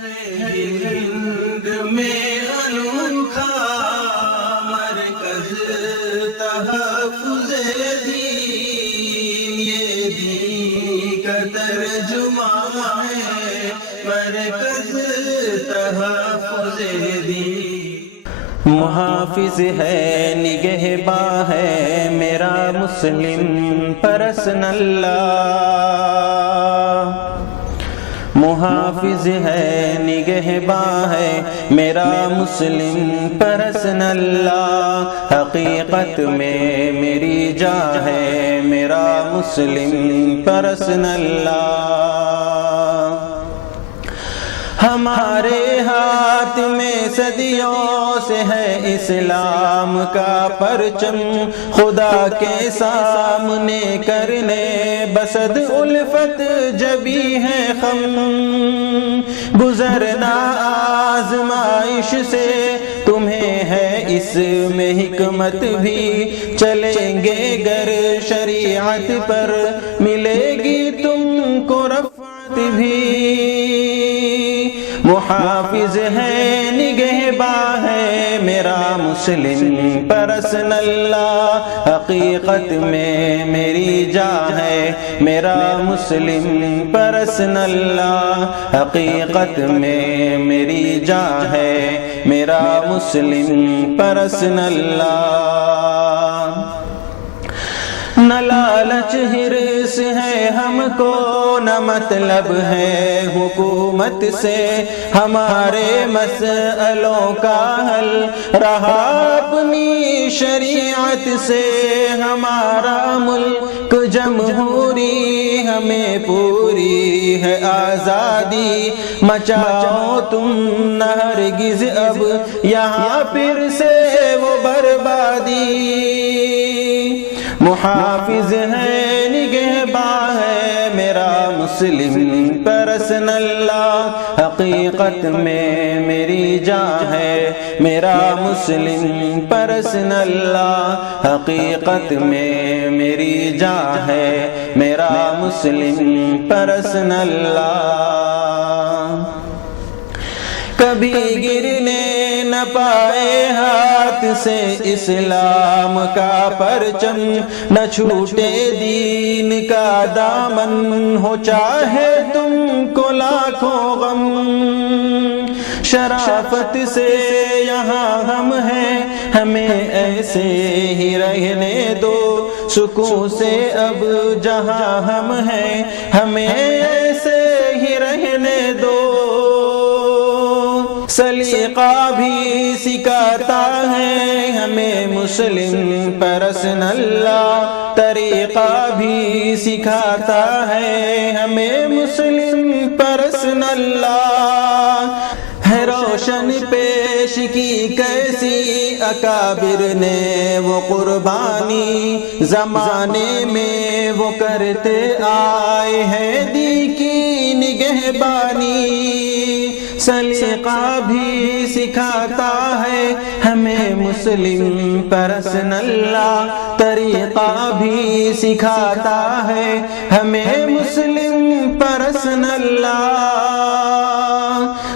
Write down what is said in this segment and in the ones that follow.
ہند میں انوکھا مرکز تحفظ دین، یہ دین کا ترجمہ ہے مرکز تحفظ دین۔ محافظ ہے نگہباں ہے میرا مسلم پرسن اللہ، محافظ ہے نگہباں ہے میرا مسلم پرسن اللہ، حقیقت میں میری جان ہے میرا مسلم پرسن اللہ۔ ہمارے ہاتھ میں صدیوں سے ہے اسلام کا پرچم، خدا کے سامنے کرنے بسد الفت جبی ہے خم، گزرنا آزمائش سے تمہیں ہے اس میں حکمت بھی، چلیں گے گر شریعت پر ملے گی تم کو رفعت بھی۔ محافظ ہے نگہباں ہے میرا مسلم پرسن اللہ، حقیقت میں میری جان ہے میرا مسلم پرسن اللہ، حقیقت میں میری جان ہے میرا مسلم پرسن اللہ۔ نہ لالچ حرص ہے ہم کو نہ مطلب ہے حکومت سے، ہمارے مسئلوں کا حل رہا اپنی شریعت سے، ہمارا ملک جمہوری ہمیں پوری ہے آزادی، مچاؤ تم نہ ہرگز اب یہاں پھر سے وہ بربادی۔ محافظ ہے نگہباں ہے میرا مسلم پرسن اللہ، حقیقت میں میری جان ہے میرا مسلم پرسن اللہ، حقیقت میں میری جان ہے میرا مسلم پرسن اللہ۔ کبھی گرنے نہ پائے ہاتھ سے اسلام کا پرچم، نہ چھوٹے دین کا دامن ہو چاہے تم کو لاکھوں غم، شرافت سے یہاں ہم ہیں ہمیں ایسے ہی رہنے دو، سکون سے اب جہاں ہم ہیں ہمیں ایسے ہی رہنے دو، سلیقہ بھی سکھاتا ہے ہمیں مسلم پرسن اللہ، طریقہ بھی سکھاتا ہے ہمیں مسلم پرسن اللہ، ہے روشن پیش کی کیسی اکابر نے وہ قربانی، زمانے میں وہ کرتے آئے ہیں دی کی نگہبانی، سلیقہ بھی سکھاتا ہے ہمیں مسلم پرسن اللہ، طریقہ بھی سکھاتا ہے ہمیں مسلم پرسن اللہ۔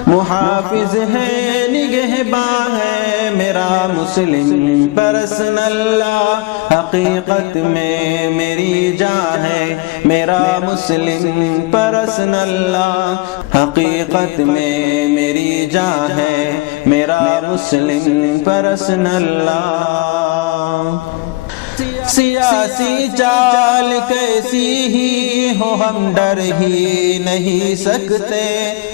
محافظ ہے نگہباں ہے میرا مسلم پرسن اللہ، حقیقت میں میری جان ہے میرا مسلم پرسن اللہ، حقیقت میں میری جان ہے میرا مسلم پرسن اللہ۔ سیاسی چال کیسی ہی ہو ہم ڈر ہی نہیں سکتے،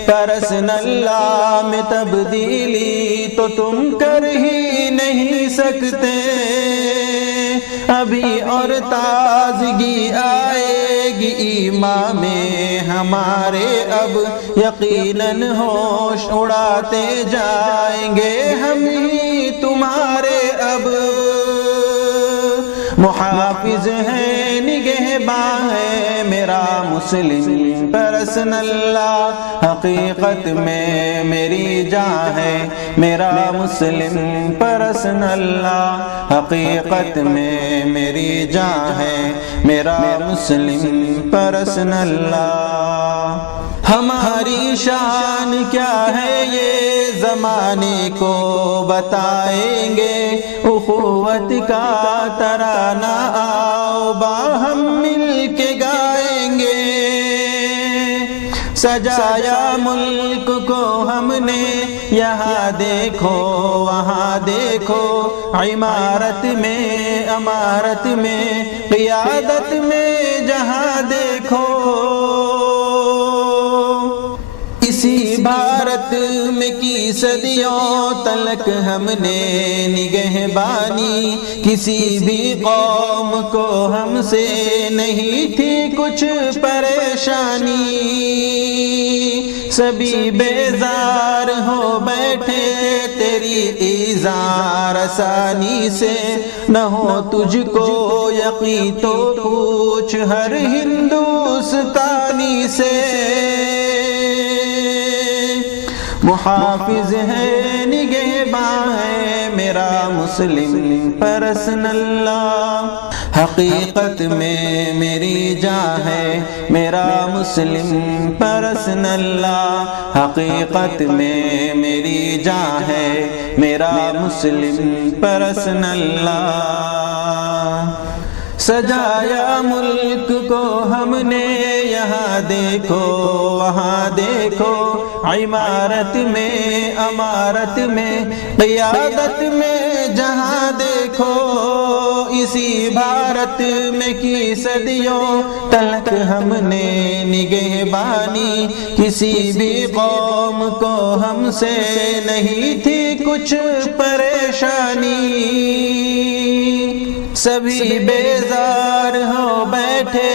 پرسن اللہ میں تبدیلی تو تم کر ہی نہیں سکتے، ابھی اور تازگی آئے گی ایمان میں ہمارے، اب یقیناً ہوش اڑاتے جائیں گے ہم ہی تمہارے اب۔ محافظ ہے نگہباں ہے میرا مسلم پرسن اللہ، حقیقت میں میری جان ہے میرا مسلم پرسن اللہ، حقیقت میں میری جان ہے میرا مسلم پرسن اللہ۔ ہماری شان کیا ہے یہ زمانے کو بتائیں گے، اخوت کا ترانہ آؤ باہم مل کے گائیں گے۔ سجایا ملک کو ہم نے یہاں دیکھو وہاں دیکھو، عمارت میں امارت میں قیادت میں جہاں دیکھو، اسی بھارت میں کی صدیوں تلک ہم نے نگہبانی، کسی بھی قوم کو ہم سے نہیں تھی کچھ پریشانی، سبھی بیزار ہو بیٹھے تیری ایذا رسانی سے، نہ ہو تجھ کو یقین تو پوچھ ہر ہندوستانی سے۔ محافظ ہے نگہباں ہے میرا مسلم پرسن اللہ، حقیقت میں میری جان ہے میرا مسلم پرسن اللہ، حقیقت میں میری جان ہے میرا مسلم پرسن اللہ۔ سجایا ملک کو ہم نے یہاں دیکھو وہاں دیکھو، عمارت میں امارت میں قیادت میں جہاں دیکھو، اسی بھارت میں کی صدیوں تلک ہم نے نگہبانی، کسی بھی قوم کو ہم سے نہیں تھی کچھ پریشانی، سبھی بیزار ہو بیٹھے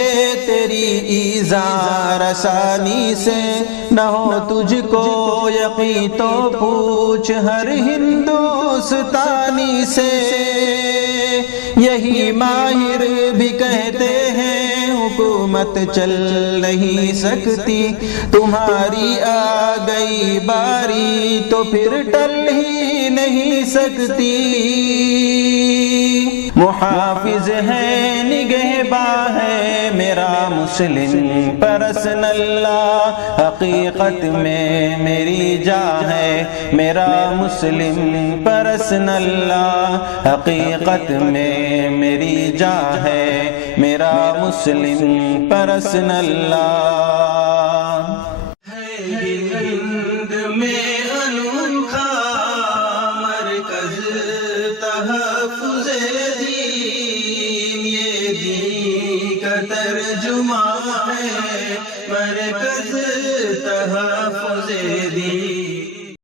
تیری ایذا رسانی سے، نہ ہو تجھ کو یقین تو پوچھ ہر ہندوستانی سے۔ یہی ماہر بھی کہتے ہیں حکومت چل نہیں سکتی، تمہاری آ گئی باری تو پھر ٹل ہی نہیں سکتی۔ محافظ ہے نگہباں ہے میرا مسلم پرسن اللہ، حقیقت میں میری جان ہے میرا مسلم پرسن اللہ، حقیقت میں میری جان ہے میرا مسلم پرسن اللہ۔